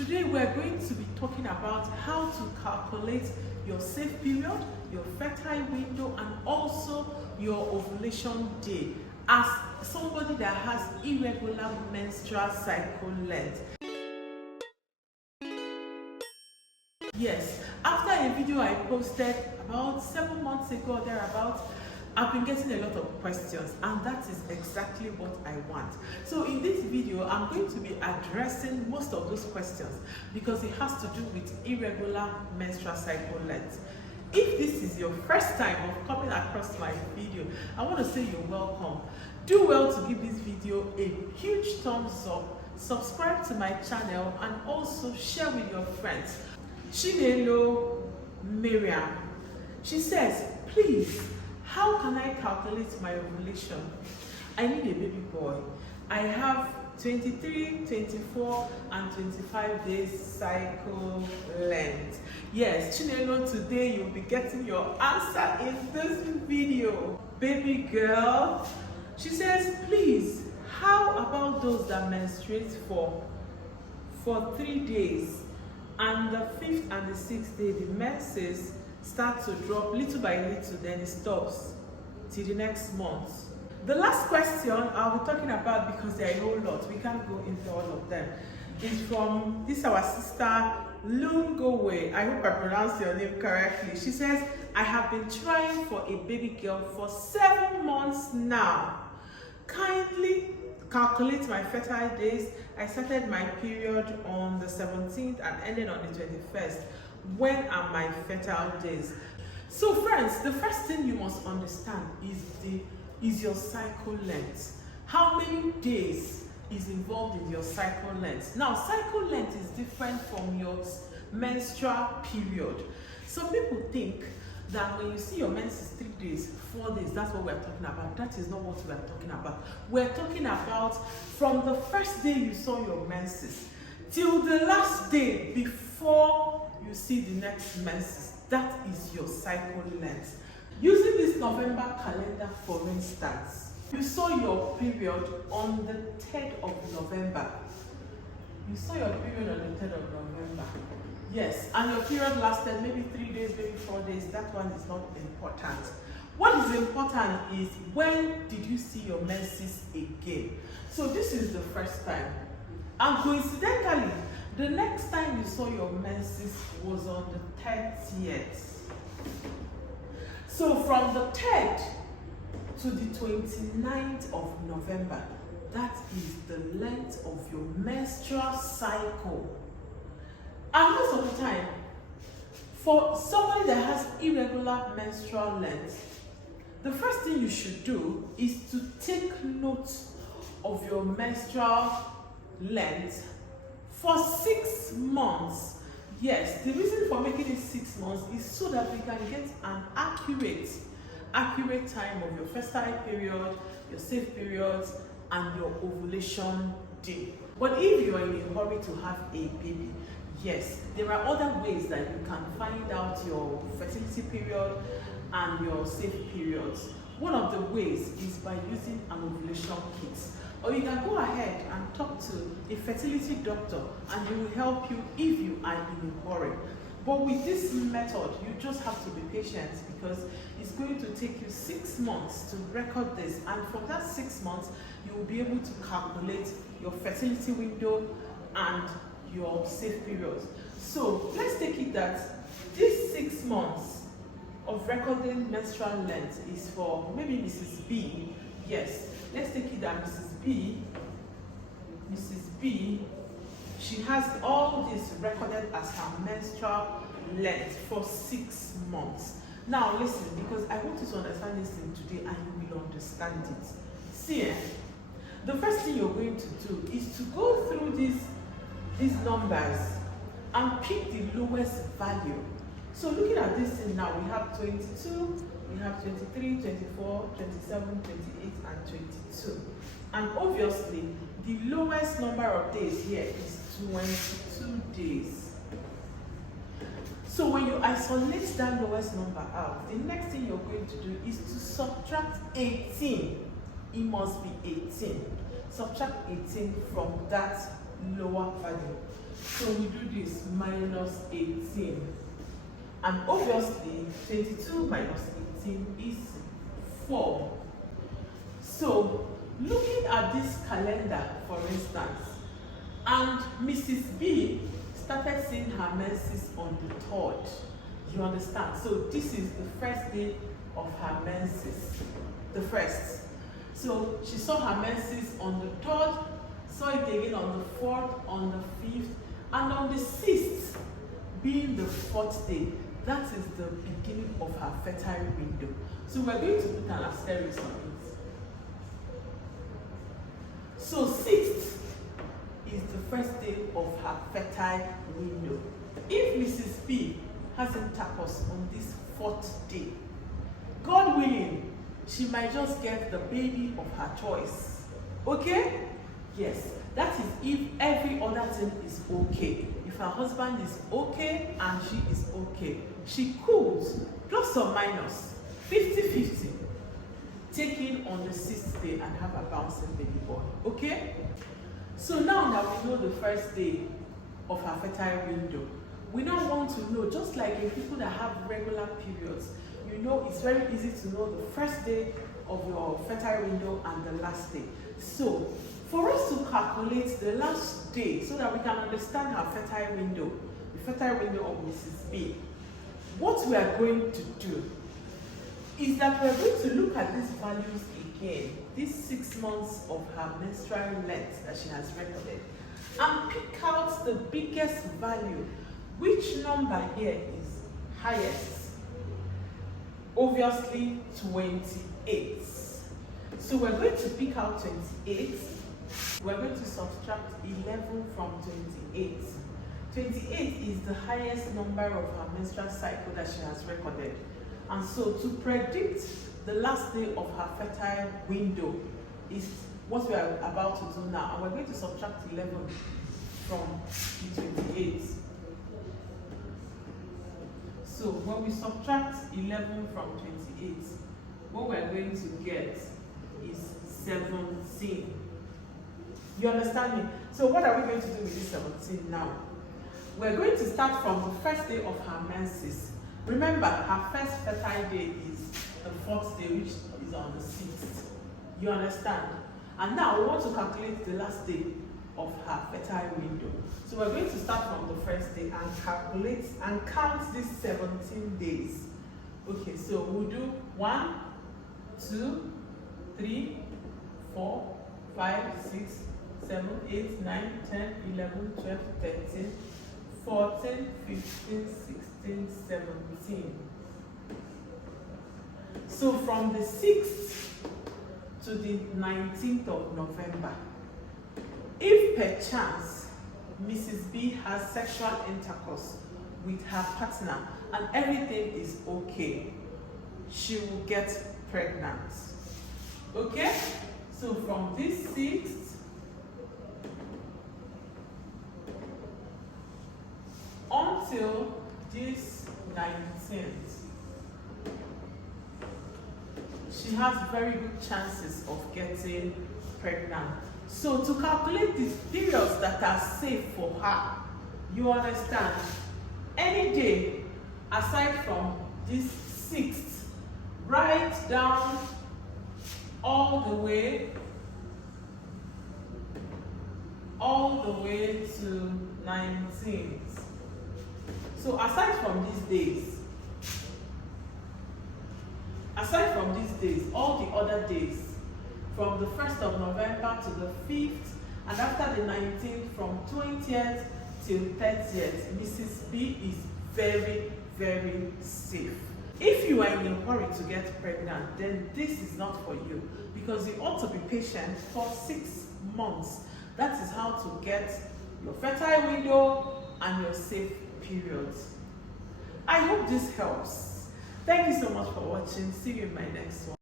Today we're going to be talking about how to calculate your safe period, your fertile window, and also your ovulation day as somebody that has irregular menstrual cycle length. Yes, after a video I posted about 7 months ago or thereabouts, I've been getting a lot of questions, and that is exactly what I want. So in this video, I'm going to be addressing most of those questions because it has to do with irregular menstrual cycle length. If this is your first time of coming across my video, I want to say you're welcome. Do well to give this video a huge thumbs up, subscribe to my channel, and also share with your friends. Chinelo Miriam, she says, please, how can I calculate my ovulation? I need a baby boy. I have 23, 24, and 25 days cycle length. Yes, Chinelo, today you'll be getting your answer in this video. Baby girl, she says, please, how about those that menstruate for 3 days, and the 5th and the 6th day, the menses start to drop little by little, then it stops till the next month. The last question I'll be talking about, because there are a whole lot, we can't go into all of them, is from our sister Lungowe. I hope I pronounced your name correctly. She says, I have been trying for a baby girl for 7 months now. Kindly calculate my fertile days. I started my period on the 17th and ended on the 21st. When are my fertile days? So friends, the first thing you must understand is your cycle length. How many days is involved in your cycle length? Now, cycle length is different from your menstrual period. Some people think that when you see your menses 3 days, 4 days, that's what we're talking about. That is not what we're talking about. We're talking about from the first day you saw your menses till the last day before you see the next menses. That is your cycle length. Using this November calendar, for instance, you saw your period on the 3rd of November. You saw your period on the 3rd of November. Yes, and your period lasted maybe 3 days, maybe 4 days. That one is not important. What is important is, when did you see your menses again? So this is the first time. And coincidentally, the next time you saw your menses was on the 30th. So from the 3rd to the 29th of November, that is the length of your menstrual cycle. And most of the time, for somebody that has irregular menstrual length, the first thing you should do is to take note of your menstrual length for 6 months. Yes, the reason for making it 6 months is so that we can get an accurate time of your fertile period, your safe periods, and your ovulation day. But if you are in a hurry to have a baby, yes, there are other ways that you can find out your fertility period and your safe periods. One of the ways is by using an ovulation kit. Or you can go ahead and talk to a fertility doctor, and he will help you if you are in a hurry. But with this method, you just have to be patient, because it's going to take you 6 months to record this. And from that 6 months, you will be able to calculate your fertility window and your safe periods. So let's take it that this 6 months of recording menstrual length is for maybe Mrs. B. Yes, let's take it that Mrs. B, she has all this recorded as her menstrual length for 6 months. Now listen, because I want you to understand this thing today, and you will understand it. See, the first thing you're going to do is to go through these numbers and pick the lowest value. So looking at this thing now, we have 22, we have 23, 24, 27, 28, and 22. And obviously, the lowest number of days here is 22 days. So when you isolate that lowest number out, the next thing you're going to do is to subtract 18. It must be 18. Subtract 18 from that lower value. So we do this minus 18. And obviously, 22 minus 18 is 4. So, looking at this calendar, for instance, and Mrs. B started seeing her menses on the 3rd. You understand? So, this is the first day of her menses. The first. So, she saw her menses on the 3rd, saw it again on the 4th, on the 5th, and on the 6th, being the 4th day. That is the beginning of her fertile window. So we're going to put an asterisk on it. So 6th is the first day of her fertile window. If Mrs. B has intercourse on this 4th day, God willing, she might just get the baby of her choice. Okay? Yes, that is if every other thing is okay. If her husband is okay and she is okay, she could, plus or minus, 50-50, take in on the 6th day and have a bouncing baby boy. Okay? So now that we know the first day of her fertile window, we now want to know, just like in people that have regular periods, you know it's very easy to know the first day of your fertile window and the last day. So, for us to calculate the last day so that we can understand her fertile window, the fertile window of Mrs. B, what we are going to do is that we're going to look at these values again, these 6 months of her menstrual length that she has recorded, and pick out the biggest value. Which number here is highest? Obviously 28. So we're going to pick out 28. We're going to subtract 11 from 28. 28 is the highest number of her menstrual cycle that she has recorded. And so to predict the last day of her fertile window is what we are about to do now. And we're going to subtract 11 from the 28. So when we subtract 11 from 28, what we're going to get is 17. You understand me? So what are we going to do with this 17 now? We're going to start from the first day of her menses. Remember, her first fertile day is the 4th day, which is on the 6th. You understand? And now we want to calculate the last day of her fertile window. So we're going to start from the first day and calculate and count these 17 days. Okay, so we'll do 1, 2, 3, 4, 5, 6, 7, 8, 9, 10, 11, 12, 13, 14, 15, 16, 17. So from the 6th to the 19th of November, if perchance Mrs. B has sexual intercourse with her partner and everything is okay, she will get pregnant. Okay? So from this 6th until this 19th, she has very good chances of getting pregnant. So to calculate these periods that are safe for her, you understand, any day aside from this 6th, write down all the way to 19th. So aside from these days, all the other days, from the 1st of November to the 5th, and after the 19th, from 20th till 30th, Mrs. B is very, very safe. If you are in a hurry to get pregnant, then this is not for you, because you ought to be patient for 6 months. That is how to get your fertile window and your safe periods. I hope this helps. Thank you so much for watching. See you in my next one.